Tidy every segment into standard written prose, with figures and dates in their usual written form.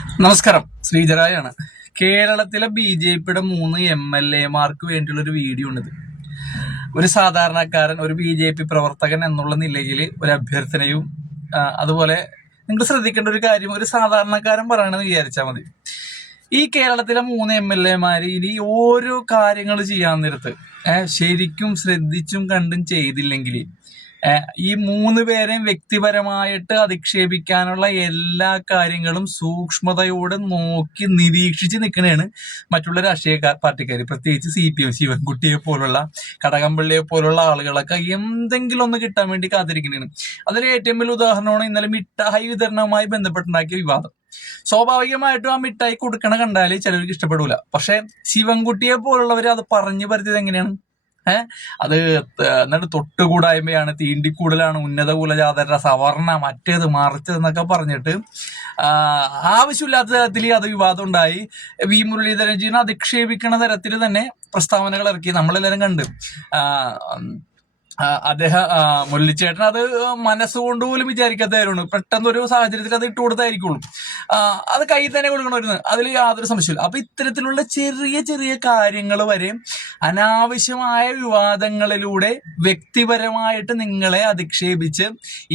നമസ്കാരം, ശ്രീജറായാണ്. കേരളത്തിലെ BJPയുടെ 3 MLA-മാർക്ക് വേണ്ടിയുള്ള ഒരു വീഡിയോ ഉണ്ട്. ഒരു സാധാരണക്കാരൻ, ഒരു BJP പ്രവർത്തകൻ എന്നുള്ള നിലയിൽ ഒരു അഭ്യർത്ഥനയും അതുപോലെ നിങ്ങൾ ശ്രദ്ധിക്കേണ്ട ഒരു കാര്യം ഒരു സാധാരണക്കാരൻ പറയണമെന്ന് വിചാരിച്ചാൽ മതി. ഈ കേരളത്തിലെ 3 MLA-മാര് ഇനി ഓരോ കാര്യങ്ങൾ ചെയ്യാൻ നേരത്ത് ശരിക്കും ശ്രദ്ധിച്ചും കണ്ടും ചെയ്തില്ലെങ്കിൽ ഈ 3 പേരെയും വ്യക്തിപരമായിട്ട് അധിക്ഷേപിക്കാനുള്ള എല്ലാ കാര്യങ്ങളും സൂക്ഷ്മതയോടെ നോക്കി നിരീക്ഷിച്ച് നിൽക്കണേണ് മറ്റുള്ള രാഷ്ട്രീയ പാർട്ടിക്കാർ, പ്രത്യേകിച്ച് CPM, ശിവൻകുട്ടിയെ പോലുള്ള, കടകംപള്ളിയെ പോലുള്ള ആളുകളൊക്കെ എന്തെങ്കിലും ഒന്ന് കിട്ടാൻ വേണ്ടി കാത്തിരിക്കണേണ്. അതിൽ ഏറ്റവും വലിയ ഉദാഹരണമാണ് ഇന്നലെ മിഠായി വിതരണവുമായി ബന്ധപ്പെട്ടുണ്ടാക്കിയ വിവാദം. സ്വാഭാവികമായിട്ടും ആ മിഠായി കൊടുക്കണ കണ്ടാൽ ചിലർക്ക് ഇഷ്ടപ്പെടൂല. പക്ഷെ ശിവൻകുട്ടിയെ പോലുള്ളവർ അത് പറഞ്ഞു പരത്തിയത് എങ്ങനെയാണ്? അത് എന്നിട്ട് തൊട്ടുകൂടായ്മയാണ്, തീണ്ടിക്കൂടലാണ്, ഉന്നത കുലജാതര, സവർണ, മറ്റേത് മറിച്ചത് എന്നൊക്കെ പറഞ്ഞിട്ട് ആവശ്യമില്ലാത്ത തരത്തിൽ അത് വിവാദം ഉണ്ടായി. മുരളീധരൻജീനെ അധിക്ഷേപിക്കണ തരത്തിൽ തന്നെ പ്രസ്താവനകൾ ഇറക്കി. നമ്മളെല്ലാരും കണ്ട് അദ്ദേഹം മുരളിച്ചേട്ടൻ അത് മനസ്സുകൊണ്ട് പോലും വിചാരിക്കാത്തവരാണ്. പെട്ടെന്നൊരു സാഹചര്യത്തിൽ അത് ഇട്ട് കൊടുത്തായിരിക്കുള്ളൂ. അത് കയ്യിൽ തന്നെ കൊടുക്കണമായിരുന്നു, അതിൽ യാതൊരു സംശയമില്ല. അപ്പൊ ഇത്തരത്തിലുള്ള ചെറിയ ചെറിയ കാര്യങ്ങൾ വരെ അനാവശ്യമായ വിവാദങ്ങളിലൂടെ വ്യക്തിപരമായിട്ട് നിങ്ങളെ അധിക്ഷേപിച്ച്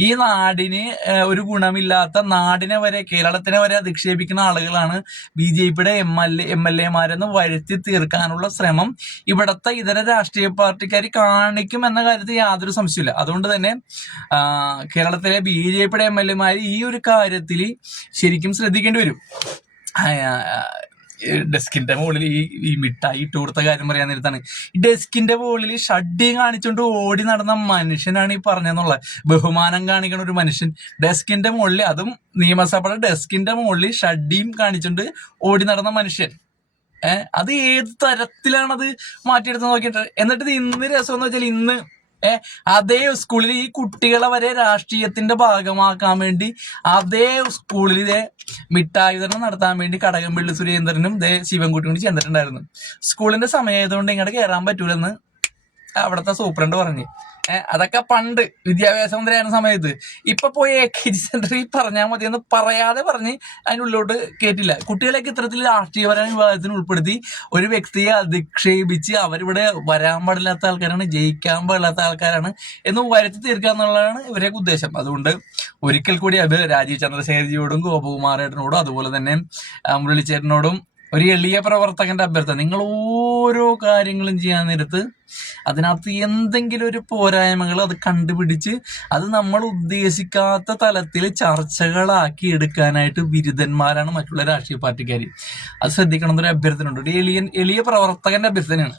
ഈ നാടിന് ഒരു ഗുണമില്ലാത്ത, നാടിനെ വരെ, കേരളത്തിനെ വരെ അധിക്ഷേപിക്കുന്ന ആളുകളാണ് BJPയുടെ MLA-മാരെന്ന് വരുത്തി തീർക്കാനുള്ള ശ്രമം ഇവിടത്തെ ഇതര രാഷ്ട്രീയ പാർട്ടിക്കാർ കാണിക്കും എന്ന കാര്യത്തിൽ യാതൊരു സംശയമില്ല. അതുകൊണ്ട് തന്നെ കേരളത്തിലെ BJPയുടെ MLA-മാര് ഈ ഒരു കാര്യത്തിൽ ശരിക്കും ശ്രദ്ധിക്കേണ്ടി വരും. ഡെസ്കിന്റെ മുകളിൽ ഈ മിഠായി ഇട്ട് കൊടുത്ത കാര്യം പറയാൻ നേരത്താണ്, ഈ ഡെസ്കിന്റെ മുകളിൽ ഷഡ്ഡി കാണിച്ചുകൊണ്ട് ഓടി നടന്ന മനുഷ്യനാണ് ഈ പറഞ്ഞെന്നുള്ള. ബഹുമാനം കാണിക്കണ ഒരു മനുഷ്യൻ ഡെസ്കിന്റെ മുകളിൽ, അതും നിയമസഭയുടെ ഡെസ്കിന്റെ മുകളിൽ ഷഡ്ഡിയും കാണിച്ചുകൊണ്ട് ഓടി നടന്ന മനുഷ്യൻ. അത് ഏത് തരത്തിലാണത് മാറ്റിയെടുത്ത് നോക്കിയിട്ട്. എന്നിട്ട് ഇന്ന് രസം എന്ന് വെച്ചാൽ ഇന്ന് അതേ സ്കൂളിൽ ഈ കുട്ടികളെ വരെ രാഷ്ട്രീയത്തിന്റെ ഭാഗമാക്കാൻ വേണ്ടി അതേ സ്കൂളിൽ മിഠായി വിതരണം നടത്താൻ വേണ്ടി കടകംപള്ളി സുരേന്ദ്രനും ശിവൻകുട്ടിയും കൂടി ചെന്നിട്ടുണ്ടായിരുന്നു. സ്കൂളിന്റെ സമയമായതുകൊണ്ട് ഇങ്ങോട്ട് കയറാൻ പറ്റൂലെന്ന് അവിടുത്തെ സൂപ്രണ്ട് പറഞ്ഞു. അതൊക്കെ പണ്ട് വിദ്യാഭ്യാസ മന്ത്രിയായിരുന്ന സമയത്ത്. ഇപ്പൊ പോയി AKG സെന്ററിൽ പറഞ്ഞാൽ മതി എന്ന് പറയാതെ പറഞ്ഞ് അതിനുള്ളിലോട്ട് കേട്ടില്ല. കുട്ടികളെയൊക്കെ ഇത്തരത്തിൽ രാഷ്ട്രീയപരമായ വിവാദത്തിന് ഉൾപ്പെടുത്തി ഒരു വ്യക്തിയെ അധിക്ഷേപിച്ച് അവരിവിടെ വരാൻ പാടില്ലാത്ത ആൾക്കാരാണ്, ജയിക്കാൻ പാടില്ലാത്ത ആൾക്കാരാണ് എന്ന് വരുത്തി തീർക്കുക എന്നുള്ളതാണ് ഇവരെയൊക്കെ ഉദ്ദേശം. അതുകൊണ്ട് ഒരിക്കൽ കൂടി രാജീവ് ചന്ദ്രശേഖർജിയോടും ഗോപകുമാരേട്ടനോടും അതുപോലെ തന്നെ മുരളിച്ചേട്ടനോടും ഒരു എളിയ പ്രവർത്തകന്റെ അഭ്യർത്ഥന, നിങ്ങൾ ഓരോ കാര്യങ്ങളും ചെയ്യാൻ നേരത്ത് അതിനകത്ത് എന്തെങ്കിലും ഒരു പോരായ്മകൾ അത് കണ്ടുപിടിച്ച് അത് നമ്മൾ ഉദ്ദേശിക്കാത്ത തലത്തിൽ ചർച്ചകളാക്കി എടുക്കാനായിട്ട് ബിരുദന്മാരാണ് മറ്റുള്ള രാഷ്ട്രീയ പാർട്ടിക്കാർ. അത് ശ്രദ്ധിക്കണം എന്നൊരു അഭ്യർത്ഥന ഉണ്ട്. ഒരു എളിയ പ്രവർത്തകന്റെ അഭ്യർത്ഥനയാണ്.